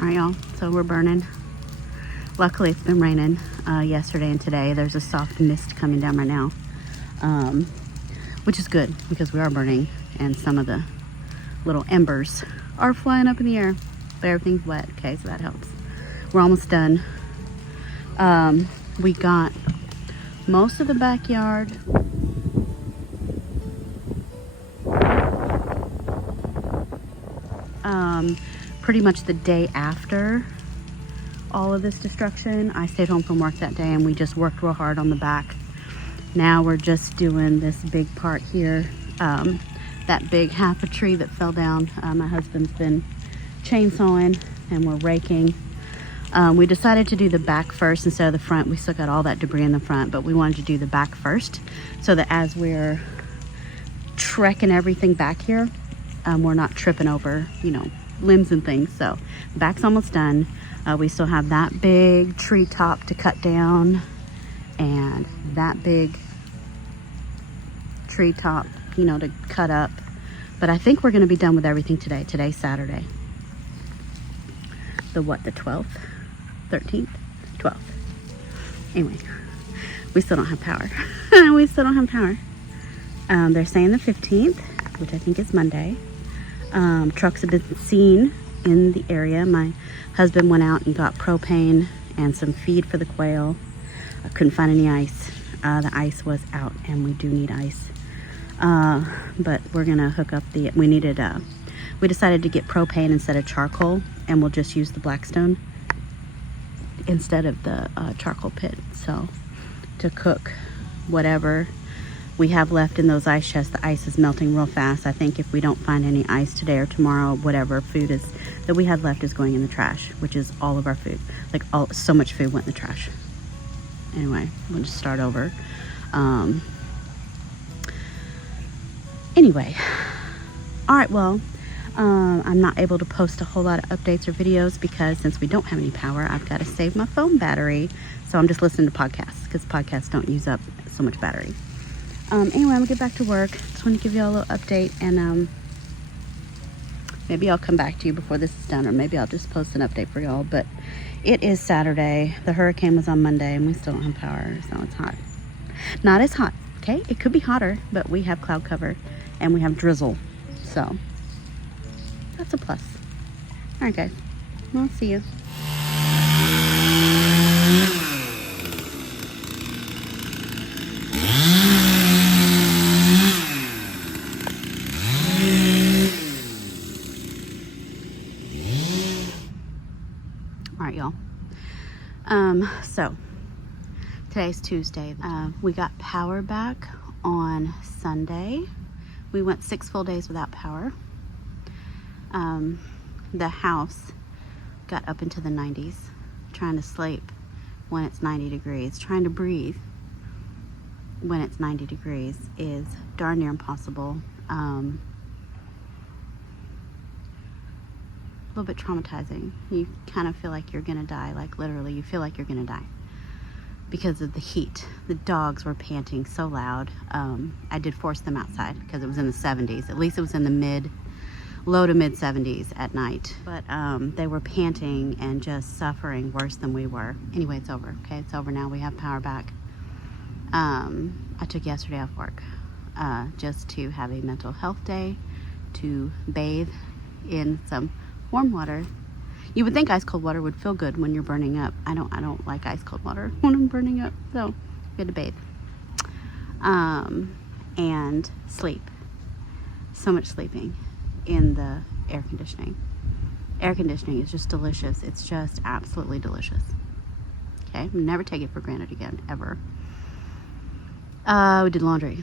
All right, y'all, so we're burning. Luckily, it's been raining yesterday and today. There's a soft mist coming down right now, which is good because we are burning and some of the little embers are flying up in the air, but everything's wet, okay, so that helps. We're almost done. We got most of the backyard. Pretty much the day after all of this destruction, I stayed home from work that day and we just worked real hard on the back. Now we're just doing this big part here. That big half a tree that fell down. My husband's been chainsawing and we're raking. We decided to do the back first instead of the front. We still got all that debris in the front, but we wanted to do the back first so that as we're trekking everything back here, we're not tripping over, you know, limbs and things. So back's almost done. We still have that big tree top to cut down and that big tree top, you know, to cut up. But I think we're going to be done with everything today. Today's Saturday. The 12th? 13th? 12th. Anyway, we still don't have power. We still don't have power. They're saying the 15th, which I think is Monday. Trucks have been seen in the area. My husband went out and got propane and some feed for the quail. I couldn't find any ice. The ice was out and we do need ice. But we're gonna hook up we decided to get propane instead of charcoal, and we'll just use the Blackstone instead of the charcoal pit. So to cook whatever we have left in those ice chests, the ice is melting real fast. I think if we don't find any ice today or tomorrow, whatever food is that we had left is going in the trash, which is all of our food. Like so much food went in the trash. Anyway, we'll just start over. Anyway, all right, well, I'm not able to post a whole lot of updates or videos because since we don't have any power, I've got to save my phone battery. So I'm just listening to podcasts because podcasts don't use up so much battery. Anyway, I'm gonna get back to work. Just want to give you all a little update, and maybe I'll come back to you before this is done, or maybe I'll just post an update for y'all. But it is Saturday. The hurricane was on Monday, and we still don't have power, so it's hot. Not as hot, okay? It could be hotter, but we have cloud cover, and we have drizzle, so that's a plus. All right, guys. We'll see you. All right, y'all. So today's Tuesday. We got power back on Sunday. We went 6 full days without power. The house got up into the 90s, trying to sleep when it's 90 degrees, trying to breathe when it's 90 degrees is darn near impossible. A little bit traumatizing. You kind of feel like you're gonna die, like literally you feel like you're gonna die because of the heat. The dogs were panting so loud. I did force them outside because it was in the 70s. At least it was in the low to mid 70s at night, but they were panting and just suffering worse than we were. Anyway, it's over. Okay, it's over now. We have power back. I took yesterday off work just to have a mental health day, to bathe in some warm water. You would think ice cold water would feel good when you're burning up. I don't like ice cold water when I'm burning up, so we had to bathe. And sleep. So much sleeping in the air conditioning. Air conditioning is just delicious. It's just absolutely delicious. Okay, never take it for granted again, ever. We did laundry.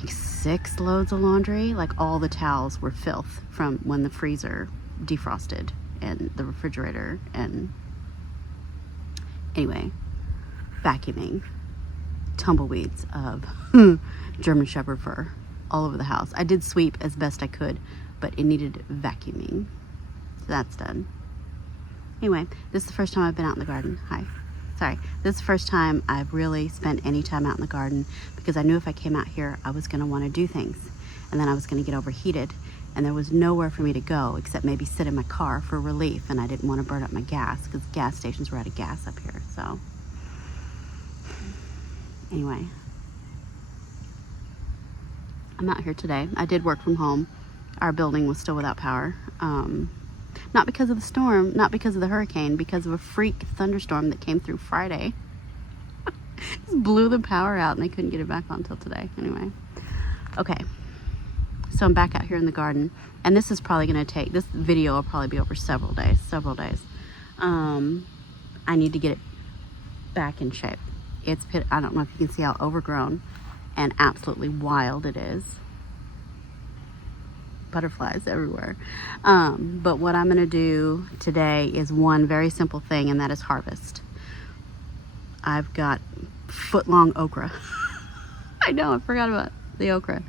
Like 6 loads of laundry. Like all the towels were filth from when the freezer defrosted and the refrigerator, and anyway, vacuuming tumbleweeds of German Shepherd fur all over the house. I did sweep as best I could, but it needed vacuuming, so that's done. Anyway, this is the first time I've been out in the garden. Hi. Sorry. This is the first time I've really spent any time out in the garden because I knew if I came out here, I was going to want to do things. And then I was going to get overheated and there was nowhere for me to go except maybe sit in my car for relief, and I didn't want to burn up my gas because gas stations were out of gas up here. So anyway, I'm out here today. I did work from home. Our building was still without power. Not because of the storm, not because of the hurricane, because of a freak thunderstorm that came through Friday. Just blew the power out and they couldn't get it back on until today. Anyway, okay, so I'm back out here in the garden, and this is probably going to take, this video will probably be over several days. I need to get it back in shape. I don't know if you can see how overgrown and absolutely wild it is. Butterflies everywhere. But what I'm going to do today is one very simple thing, and that is harvest. I've got foot-long okra. I know, I forgot about the okra.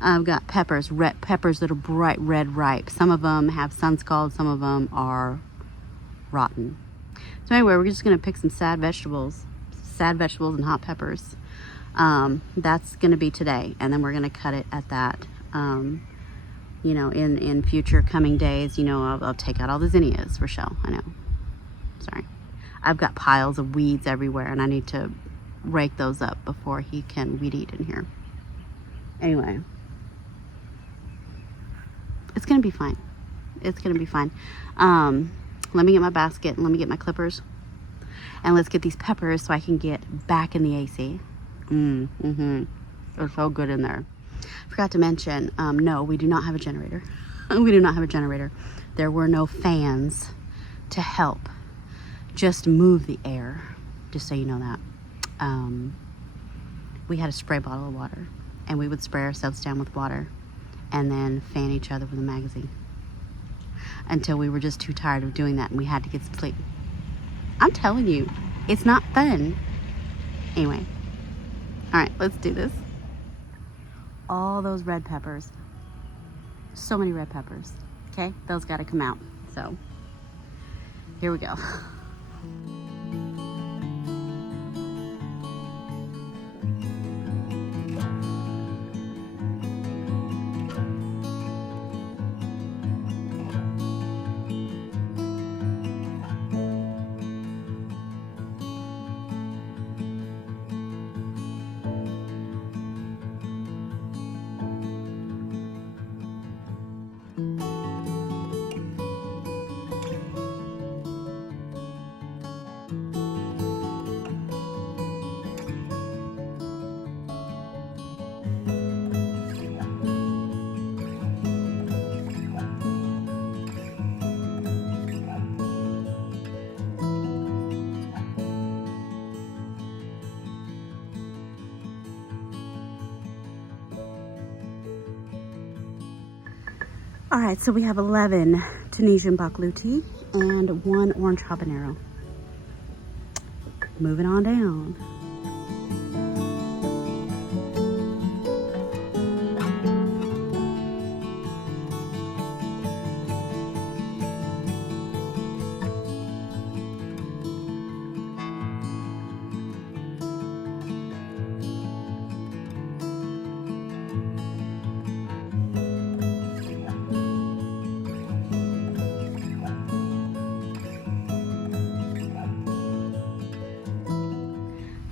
I've got peppers, red peppers that are bright red ripe. Some of them have sun scald, some of them are rotten. So anyway, we're just going to pick some sad vegetables and hot peppers. That's going to be today, and then we're going to cut it at that. You know, in future coming days, you know, I'll take out all the zinnias for show. I know. Sorry. I've got piles of weeds everywhere, and I need to rake those up before he can weed eat in here. Anyway. It's going to be fine. It's going to be fine. Let me get my basket, and let me get my clippers. And let's get these peppers so I can get back in the AC. It's so good in there. Forgot to mention, no, we do not have a generator. We do not have a generator. There were no fans to help just move the air, just so you know that. We had a spray bottle of water, and we would spray ourselves down with water and then fan each other with a magazine until we were just too tired of doing that and we had to get some sleep. I'm telling you, it's not fun. Anyway, all right, let's do this. All those red peppers, so many red peppers. Okay, those got to come out. So here we go. All right, so we have 11 Tunisian bakleuti and 1 orange habanero. Moving on down.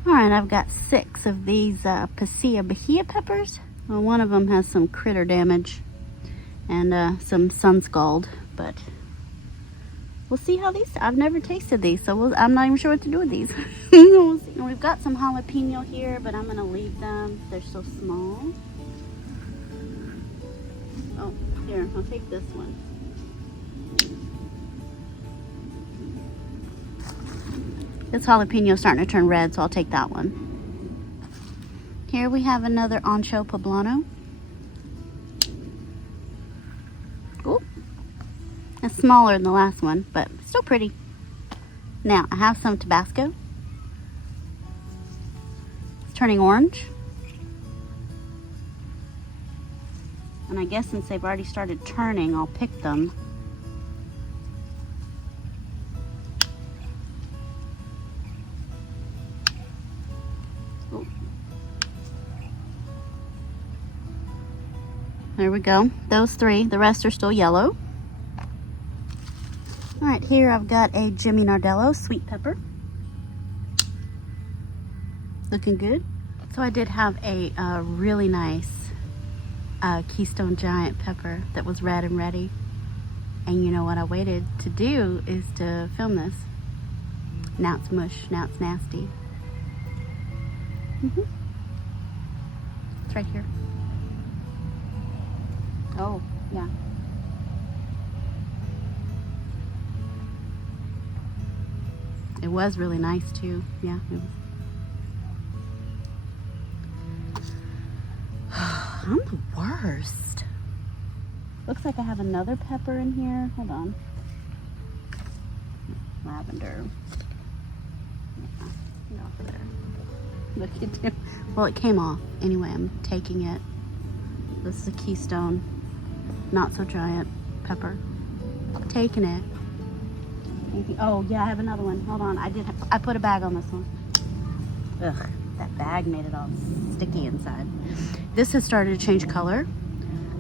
Alright, I've got 6 of these Pasilla Bahia peppers. Well, one of them has some critter damage and some sun scald, but we'll see how these, I've never tasted these, so I'm not even sure what to do with these. We'll see. We've got some jalapeno here, but I'm going to leave them. They're so small. Oh, here, I'll take this one. This jalapeno is starting to turn red, so I'll take that one. Here we have another ancho poblano. Ooh, it's smaller than the last one, but still pretty. Now, I have some Tabasco. It's turning orange. And I guess since they've already started turning, I'll pick them. There we we go. Those three. The rest are still yellow. All right, here I've got a Jimmy Nardello sweet pepper. Looking good. So I did have a really nice Keystone Giant pepper that was red and ready. And you know what I waited to do is to film this. Now it's mush, now it's nasty. It's right here. Oh, yeah. It was really nice too. Yeah, it was. I'm the worst. Looks like I have another pepper in here. Hold on. Lavender. Yeah, get off of there. Look at it. Well, it came off. Anyway, I'm taking it. This is a Keystone, not so giant pepper. Taking it. Oh yeah, I have another one. Hold on. I put a bag on this one. Ugh, that bag made it all sticky inside. This has started to change color.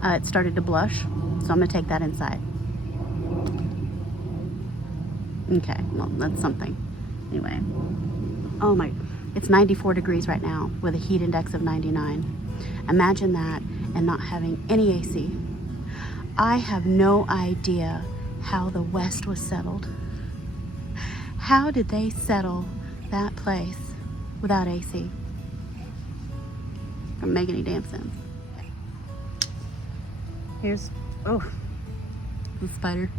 It started to blush, so I'm gonna take that inside. Okay, well, that's something. Anyway, oh my, it's 94 degrees right now with a heat index of 99. Imagine that and not having any AC. I have no idea how the West was settled. How did they settle that place without AC? Doesn't make any damn sense. Here's, oh, the spider.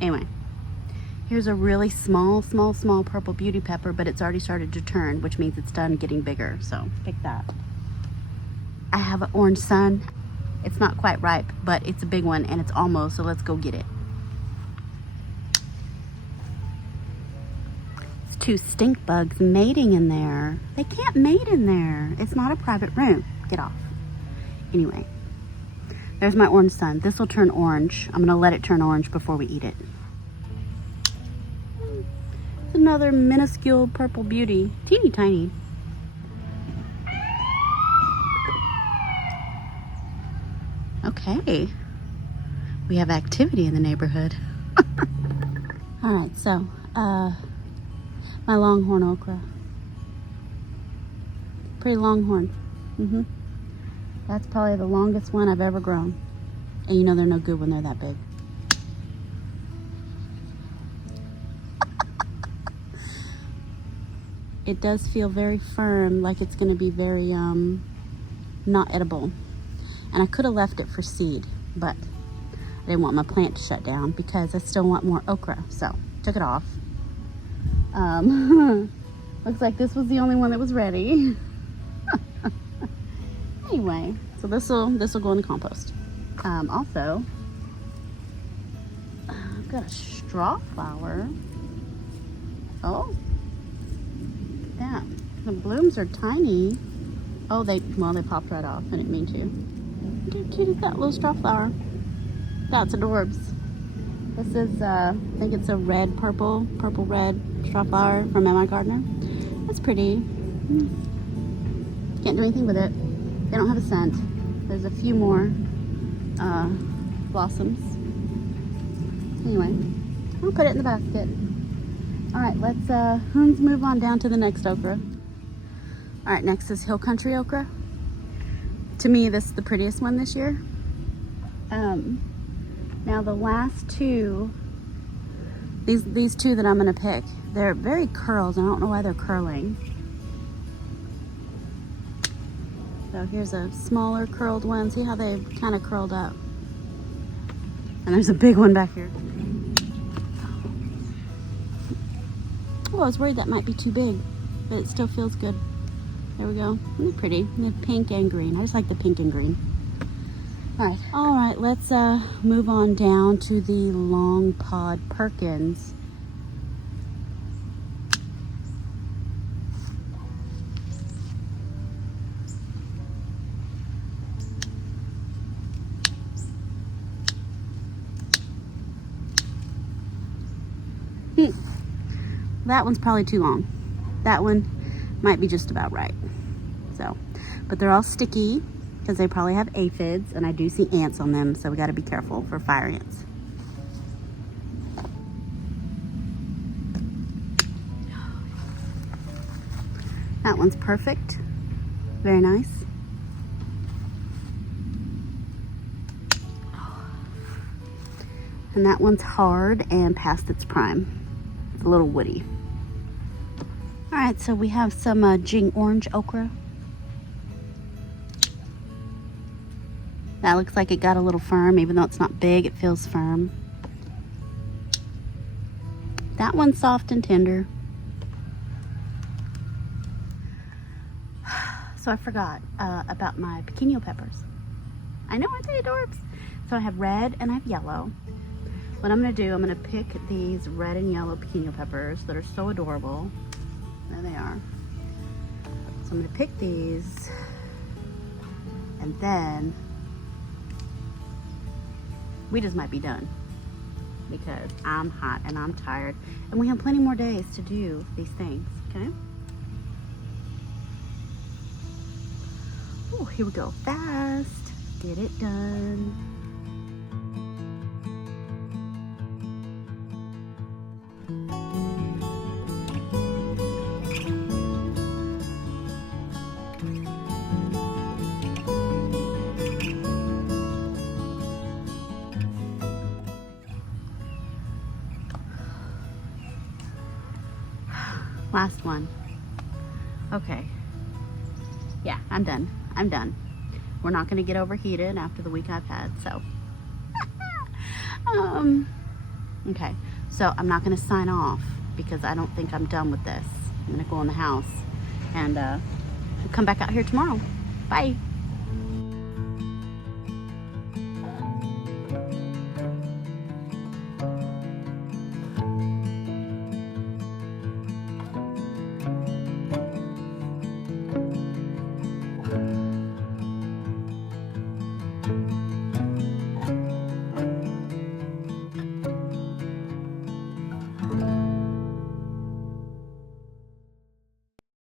Anyway, here's a really small purple beauty pepper, but it's already started to turn, which means it's done getting bigger. So pick that. I have an orange sun. It's not quite ripe, but it's a big one and it's almost, so let's go get it. It's two stink bugs mating in there. They can't mate in there. It's not a private room. Get off. Anyway. There's my orange sun. This will turn orange. I'm gonna let it turn orange before we eat it. It's another minuscule purple beauty. Teeny tiny. Okay. We have activity in the neighborhood. All right, so my longhorn okra. Pretty longhorn. That's probably the longest one I've ever grown. And you know they're no good when they're that big. It does feel very firm, like it's gonna be very not edible. And I could have left it for seed, but I didn't want my plant to shut down because I still want more okra, so took it off. Looks like this was the only one that was ready. Anyway, so this will go in the compost. Also, I've got a straw flower. Oh, look at that. The blooms are tiny. Oh, they popped right off. I didn't mean to. Look how cute is that little straw flower? That's adorbs. This is, I think it's a purple red straw flower from My Gardener. That's pretty. Can't do anything with it. They don't have a scent. There's a few more blossoms. Anyway, I'll put it in the basket. All right, let's move on down to the next okra. All right, next is Hill Country okra. To me, this is the prettiest one this year. Now the last two, these two that I'm gonna pick, they're very curled. I don't know why they're curling. So here's a smaller curled one. See how they kind of curled up. And there's a big one back here. Oh, I was worried that might be too big, but it still feels good. There we go. They're pretty. They're pink and green. I just like the pink and green. All right, let's move on down to the long pod Perkins. That one's probably too long. That one might be just about right. So, but they're all sticky. because they probably have aphids, and I do see ants on them, so we got to be careful for fire ants. That one's perfect. Very nice. And that one's hard and past its prime. It's a little woody. All right, so we have some Jing orange okra. That looks like it got a little firm, even though it's not big, it feels firm. That one's soft and tender. So I forgot about my picino peppers. I know, aren't they adorbs? So I have red and I have yellow. What I'm gonna do, I'm gonna pick these red and yellow picino peppers that are so adorable. There they are. So I'm gonna pick these, and then we just might be done because I'm hot and I'm tired, and we have plenty more days to do these things, okay? Oh, here we go. Fast. Get it done. Last one. Okay. Yeah, I'm done. I'm done. We're not going to get overheated after the week I've had, so. Okay, so I'm not going to sign off because I don't think I'm done with this. I'm going to go in the house and come back out here tomorrow. Bye.